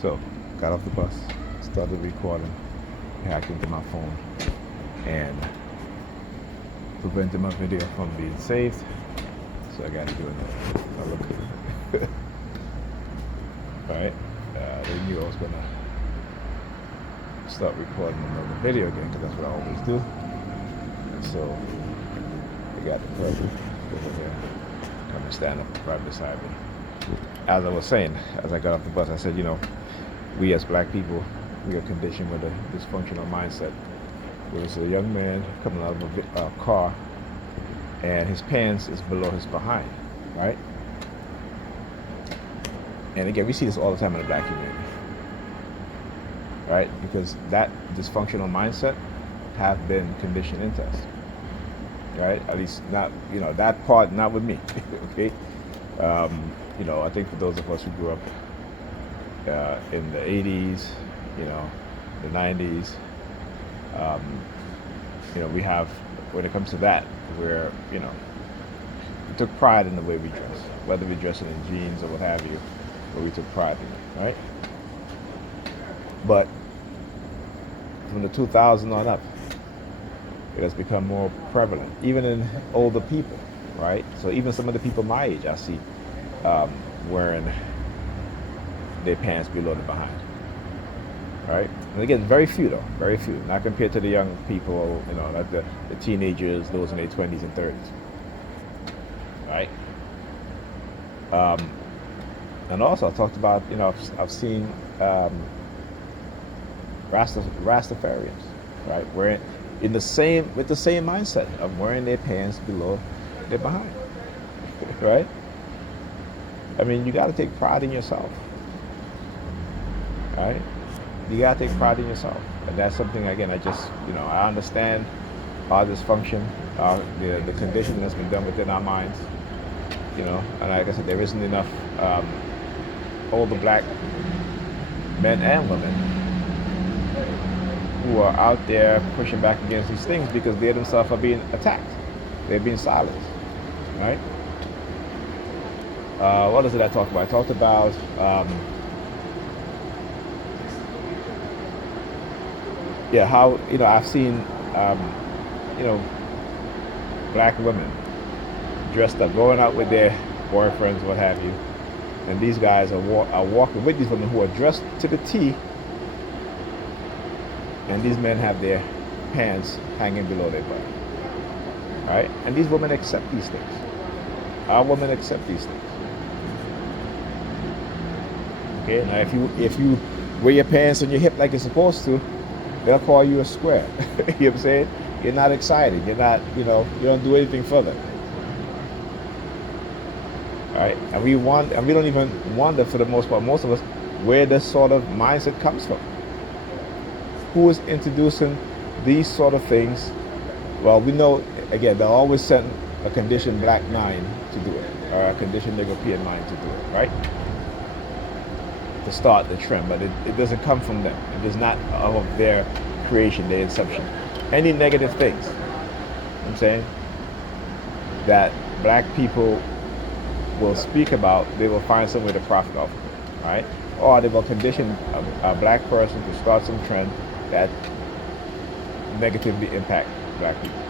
So, got off the bus, started recording, hacked into my phone, and prevented my video from being saved. So I got to do another video. Alright, they knew I was going to start recording another video again because that's what I always do. And so, they got the person over there come and stand up right beside me. As I was saying, as I got off the bus, I said, we as black people, we are conditioned with a dysfunctional mindset. There was a young man coming out of a car, and his pants is below his behind, right? And again, we see this all the time in the black community, right? Because that dysfunctional mindset have been conditioned into us, right? At least not, that part, not with me, okay? I think for those of us who grew up in the 80s, the 90s, we have, when it comes to that, where, we took pride in the way we dress, whether we're dressing in jeans or what have you, but we took pride in it, right? But from the 2000s on up, it has become more prevalent, even in older people, right? So even some of the people my age, I see wearing their pants below the behind, right? And again, very few though, very few. Not compared to the young people, like the teenagers, those in their 20s and 30s, right? And also I talked about, I've seen Rastafarians, right, wearing with the same mindset of wearing their pants below their behind, right? I mean, you got to take pride in yourself, right? You got to take pride in yourself, and that's something again. I just, I understand our dysfunction, the conditioning that's been done within our minds, and like I said, there isn't enough older black men and women who are out there pushing back against these things because they themselves are being attacked. They're being silenced, right? What else did I talk about? I talked about how I've seen black women dressed up, going out with their boyfriends, what have you, and these guys are walking with these women who are dressed to the T, and these men have their pants hanging below their butt, right? And these women accept these things. Our women accept these things. Okay, now if you wear your pants on your hip like you're supposed to, they'll call you a square. You know what I'm saying? You're not excited. You're not, you don't do anything further. All right, and we don't even wonder, for the most part, most of us, where this sort of mindset comes from. Who is introducing these sort of things? Well, we know, again, they'll always send a conditioned black mind to do it, or a conditioned European mind to do it, right? To start the trend, but it doesn't come from them. It is not of their creation, their inception. Any negative things, I'm saying, that black people will speak about, they will find some way to profit off of it, right? Or they will condition a black person to start some trend that negatively impact black people.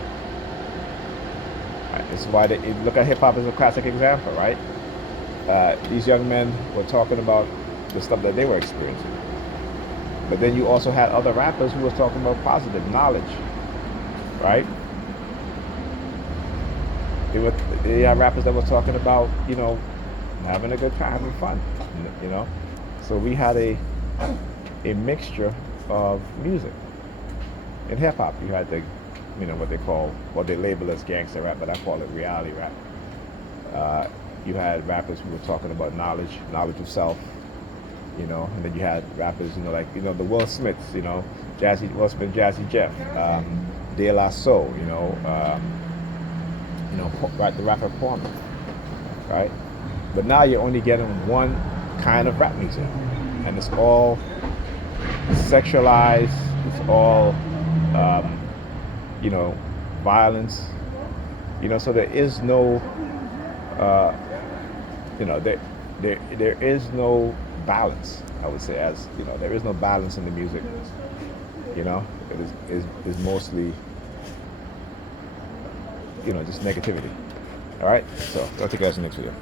Right? This is why look at hip hop as a classic example, right? These young men were talking about the stuff that they were experiencing, but then you also had other rappers who were talking about positive knowledge, right? They had rappers that were talking about, having a good time, having fun, So we had a mixture of music. In hip hop, you had what they label as gangster rap, but I call it reality rap. You had rappers who were talking about knowledge of self, and then you had rappers, the Will Smiths, Will Smith, Jazzy Jeff, De La Soul, the rapper Kwame, right? But now you're only getting one kind of rap music, and it's all sexualized. It's all, violence. So there is no, there is no balance. I would say, as you know, there is no balance in the music. You know, it is mostly, you know, just negativity. All right, so I'll take you guys in the next video.